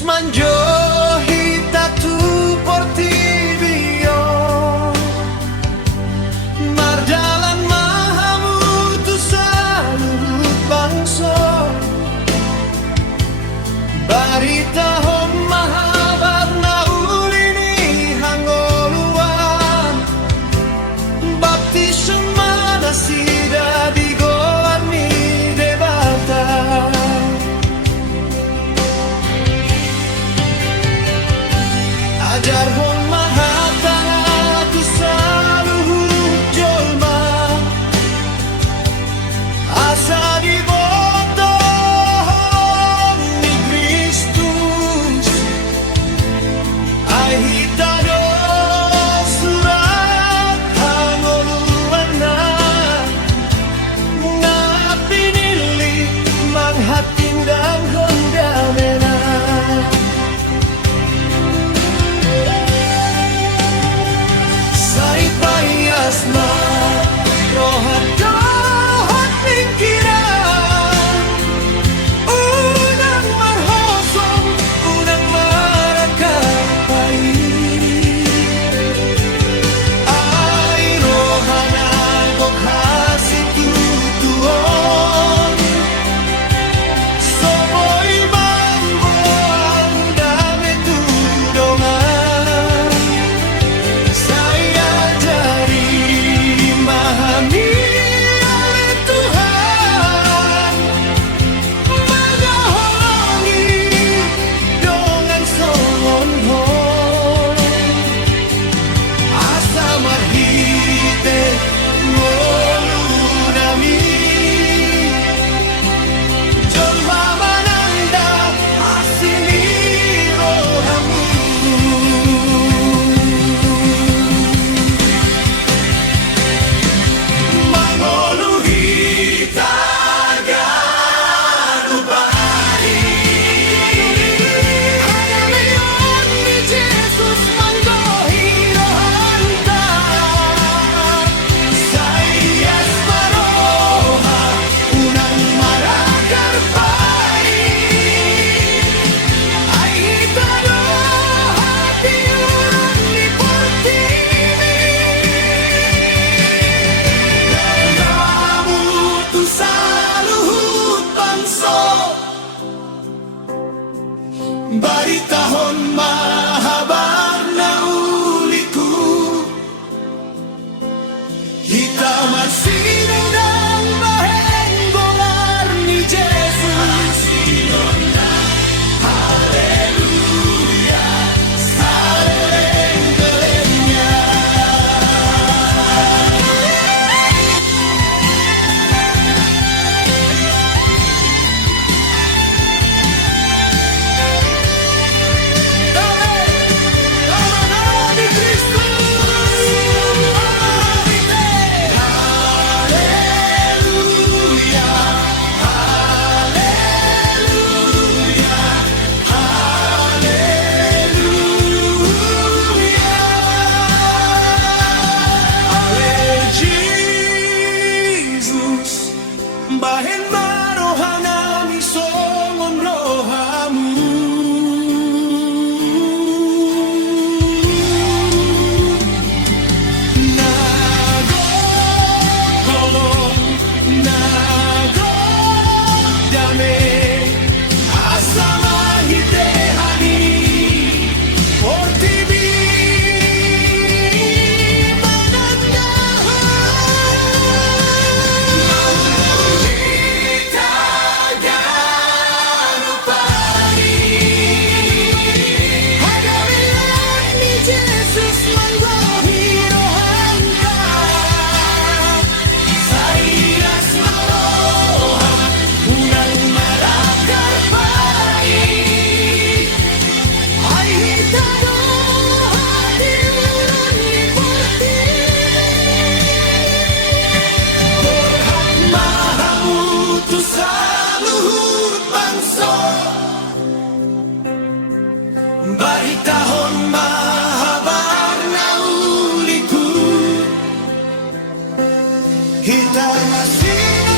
Jesús mangiòhita tu portivio mardalan mahamutu salut bangsa baritahon mahabar na ulini hangoluan baptisum manasida di goan mi debata ajar hon mahatana tu saluhut jolma asa di boto ni Kristus ay hitado surat hangoluan na pinili manghatindang hondamena asma rohat rohat pikiran unang marhosong unang marakapai ay rohan agok hasil tutuon sopoy mambo ang dami tudongan saya dari memahami oleh Tuhan mengahomi dengan songon asa marhite ngolunami jolma mananda asini rohamu baritahon mahabar na uliku kita masih dan bahenggolar ni Jesus haleluya salenggelenya bahen marohanami songon rohamu nago kolong nago dame asa mahitehani ortibi baritahon mahabar na uliku kita masih